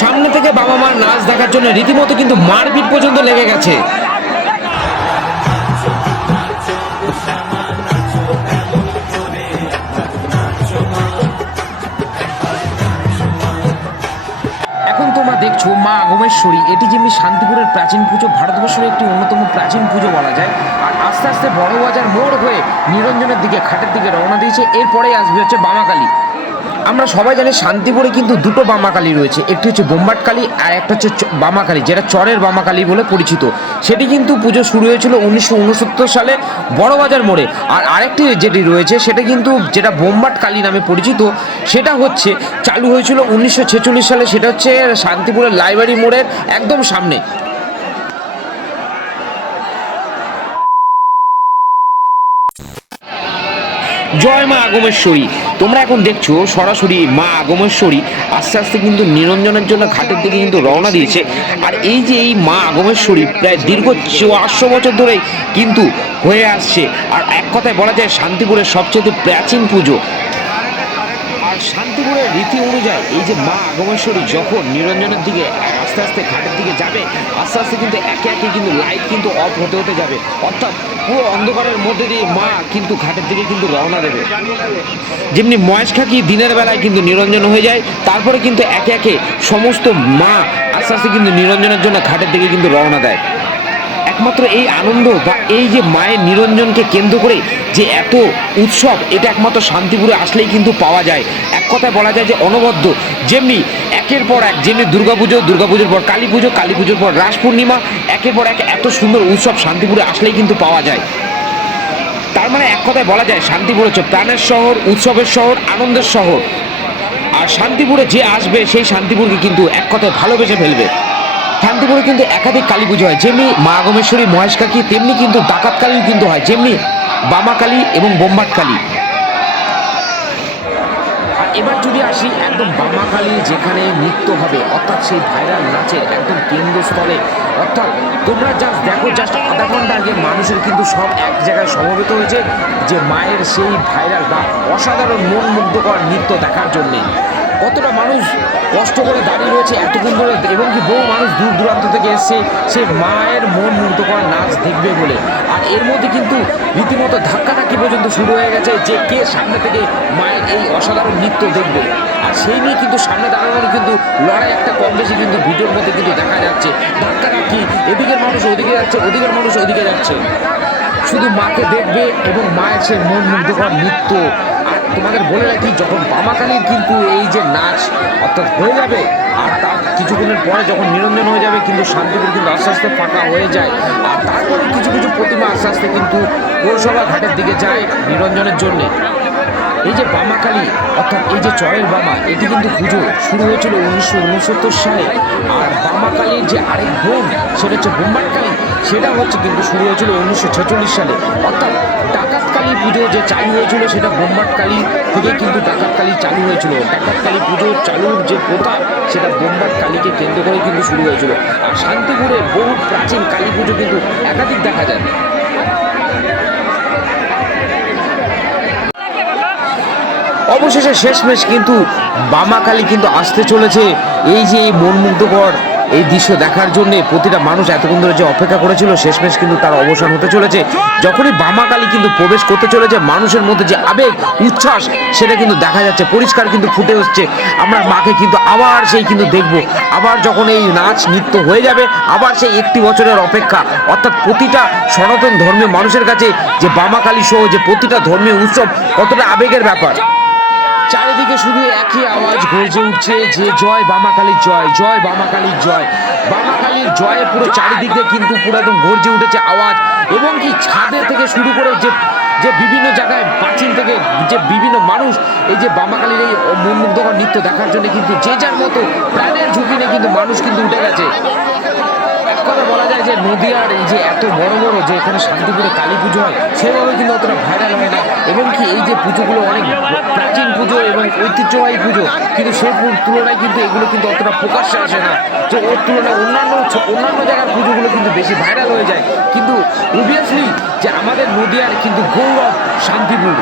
সামনে থেকে বাবা মার নাচ দেখার জন্য রীতিমতো কিন্তু মারপিট পর্যন্ত লেগে গেছে। এখন তোমরা দেখছো মা আগমেশ্বরী, এটি যেমনি শান্তিপুরের প্রাচীন পুজো, ভারতবর্ষের একটি অন্যতম প্রাচীন পুজো বলা যায়। আর আস্তে আস্তে বড়বাজার মোড় হয়ে নিরঞ্জনের দিকে ঘাটের দিকে রওনা দিয়েছে। এরপরেই আসবে হচ্ছে বামাকালী। আমরা সবাই জানি শান্তিপুরে কিন্তু দুটো বামাকালী রয়েছে, একটি হচ্ছে বোম্বাটকালী আর একটা হচ্ছে বামাকালী, যেটা চরের বামাকালী বলে পরিচিত। সেটি কিন্তু পুজো শুরু হয়েছিল 1969 সালে বড়বাজার মোড়ে। আর আরেকটি যেটি রয়েছে সেটা কিন্তু যেটা বোম্বাটকালী নামে পরিচিত, সেটা হচ্ছে চালু হয়েছিল 1946 সালে, সেটা হচ্ছে শান্তিপুরের লাইব্রেরি মোড়ের একদম সামনে। জয় মা আগমেশ্বরী। তোমরা এখন দেখছো সরাসরি মা আগমেশ্বরী আস্তে আস্তে কিন্তু নিরঞ্জনের জন্য ঘাটের দিকে কিন্তু রওনা দিয়েছে। আর এই যে এই মা আগমেশ্বরী প্রায় দীর্ঘ 400 বছর ধরেই কিন্তু হয়ে আসছে। আর এক কথায় বলা যায় শান্তিপুরের সবচেয়ে প্রাচীন পুজো। আর শান্তিপুরের রীতি অনুযায়ী এই যে মা আগমেশ্বরী যখন নিরঞ্জনের দিকে আস্তে আস্তে ঘাটের দিকে যাবে, আস্তে আস্তে কিন্তু একে একে কিন্তু লাইট কিন্তু অফ হতে হতে যাবে, অর্থাৎ পুরো অন্ধকারের মধ্যে দিয়ে মা কিন্তু ঘাটের দিকে কিন্তু রওনা দেবে। যেমনি মহেশখাকি দিনের বেলায় কিন্তু নিরঞ্জন হয়ে যায়, তারপরে কিন্তু একে একে সমস্ত মা আস্তে আস্তে কিন্তু নিরঞ্জনের জন্য ঘাটের দিকে কিন্তু রওনা দেয়। একমাত্র এই আনন্দ বা এই যে মায়ের নিরঞ্জনকে কেন্দ্র করে যে এত উৎসব, এটা একমাত্র শান্তিপুরে আসলেই কিন্তু পাওয়া যায়। এক কথায় বলা যায় যে অনবদ্য। যেমনি একের পর এক, যেমনি দুর্গাপুজোর পর কালী পুজো, কালী পুজোর পর রাস পূর্ণিমা, একের পর এক এত সুন্দর উৎসব শান্তিপুরে আসলেই কিন্তু পাওয়া যায়। তার মানে এক কথায় বলা যায় শান্তিপুর হচ্ছে প্রাণের শহর, উৎসবের শহর, আনন্দের শহর। আর শান্তিপুরে যে আসবে সেই শান্তিপুরকে কিন্তু এক কথায় ভালোবেসে ফেলবে। শান্তিপুরে কিন্তু একাধিক কালী পুজো হয়, যেমনি মা আগমেশ্বরী, মহেশখাকি, তেমনি কিন্তু ডাকাতকালীও কিন্তু হয়, যেমনি বামাকালী এবং বোম্বাটকালী। আর এবার যদি আসি একদম বামাকালী, যেখানে নৃত্য হবে, অর্থাৎ সেই ভাইরাল নাচের একদম কেন্দ্রস্থলে, অর্থাৎ তোমরা জাস্ট দেখো, জাস্ট আধা ঘন্টা আগে মানুষের কিন্তু সব এক জায়গায় সমবেত হয়েছে যে মায়ের সেই ভাইরাল বা অসাধারণ মন মুগ্ধকর নৃত্য দেখার জন্যে। কতটা মানুষ কষ্ট করে দাঁড়িয়ে রয়েছে এতক্ষণ ধরে, এবং কি বহু মানুষ দূর দূরান্ত থেকে এসছে সে মায়ের মন মুগ্ধ করার নাচ দেখবে বলে। আর এর মধ্যে কিন্তু রীতিমতো ধাক্কাধাক্কি পর্যন্ত শুরু হয়ে গেছে যে কে সামনে থেকে মায়ের এই অসাধারণ নৃত্য দেখবে। আর সেই নিয়ে কিন্তু সামনে দাঁড়ানোর কিন্তু লড়াই একটা কম বেশি কিন্তু ভিডিওর মধ্যে কিন্তু দেখা যাচ্ছে। ধাক্কাধাক্কি, এদিকের মানুষ ওদিকে যাচ্ছে, ওদিকের মানুষ ওদিকে যাচ্ছে, শুধু মাকে দেখবে এবং মায়ের সেই মন মুগ্ধ করার নৃত্য। আর তোমাদের বলে রাখি, যখন বামাকালীর কিন্তু এই যে নাচ অর্থাৎ হয়ে যাবে, আর তার কিছুক্ষণের পরে যখন নিরঞ্জন হয়ে যাবে, কিন্তু শান্তিপুর কিন্তু আস্তে আস্তে ফাঁকা হয়ে যায়। আর তারপরে কিছু কিছু প্রতিমা আস্তে আস্তে কিন্তু পৌরসভা ঘাটের দিকে যায় নিরঞ্জনের জন্যে। এই যে বামাকালী অর্থাৎ এই যে চরের বামা, এটি কিন্তু পুজো শুরু হয়েছিল 1969 সালে। আর বামাকালীর যে আরেক বোন সেটা হচ্ছে বোম্বাটকালী, সেটা হচ্ছে কিন্তু শুরু হয়েছিল 1946 সালে। অর্থাৎ ডাকাতকালী পুজো যে চালু হয়েছিল সেটা বোম্বাটকালী থেকে কিন্তু ডাকাতকালী চালু হয়েছিল। ডাকাতকালী পুজো চালুর যে প্রথা সেটা বোম্বাটকালীকে কেন্দ্র করে কিন্তু শুরু হয়েছিল। আর শান্তিপুরে বহু প্রাচীন কালী পুজো কিন্তু একাধিক দেখা যায়। অবশেষে শেষমেশ কিন্তু বামাকালী কিন্তু আসতে চলেছে। এই যে এই মনমুগ্ধকর এই দৃশ্য দেখার জন্য প্রতিটা মানুষ এতক্ষণ ধরে যে অপেক্ষা করেছিল, শেষমেশ কিন্তু তার অবসান হতে চলেছে। যখনই বামাকালী কিন্তু প্রবেশ করতে চলেছে, মানুষের মধ্যে যে আবেগ উচ্ছ্বাস সেটা কিন্তু দেখা যাচ্ছে, পরিষ্কার কিন্তু ফুটে হচ্ছে। আমরা মাকে কিন্তু আবার সেই কিন্তু দেখব, আবার যখন এই নাচ নৃত্য হয়ে যাবে, আবার সেই একটি বছরের অপেক্ষা। অর্থাৎ প্রতিটা সনাতন ধর্মীয় মানুষের কাছে যে বামাকালী সহ যে প্রতিটা ধর্মীয় উৎসব কতটা আবেগের ব্যাপার। চারিদিকে শুধু একই আওয়াজ গর্জে উঠছে যে জয় বামাকালীর জয়, জয় বামাকালীর জয়। বামাকালীর জয়ে পুরো চারিদিকে কিন্তু পুরো একদম গর্জে উঠেছে আওয়াজ। এবং কি ছাদে থেকে শুরু করে যে যে বিভিন্ন জায়গায় প্রাচীন থেকে যে বিভিন্ন মানুষ এই যে বামাকালীর এই মনমুগ্ধকর নৃত্য দেখার জন্য কিন্তু যে যার মতো প্রাণের ঝুঁকি নিয়ে কিন্তু মানুষ কিন্তু উঠে গেছে। এক কথা বলা যায় যে নদিয়ার এই যে এত বড় বড় যে এখানে শান্তিপুরে কালী পুজো হয়, সেভাবে কিন্তু অতটা ভাইরাল হয় না। এবং কি এই যে পুজোগুলো অনেক প্রাচীন পুজো এবং ঐতিহ্যবাহী পুজো, কিন্তু সেই তুলনায় কিন্তু এগুলো কিন্তু অতটা প্রকাশ্যে আসে না। যে ওর তুলনায় অন্যান্য জায়গার পুজোগুলো কিন্তু বেশি ভাইরাল হয়ে যায়। কিন্তু অবভিয়াসলি যে আমাদের নদিয়ার কিন্তু গৌরব শান্তিপুর।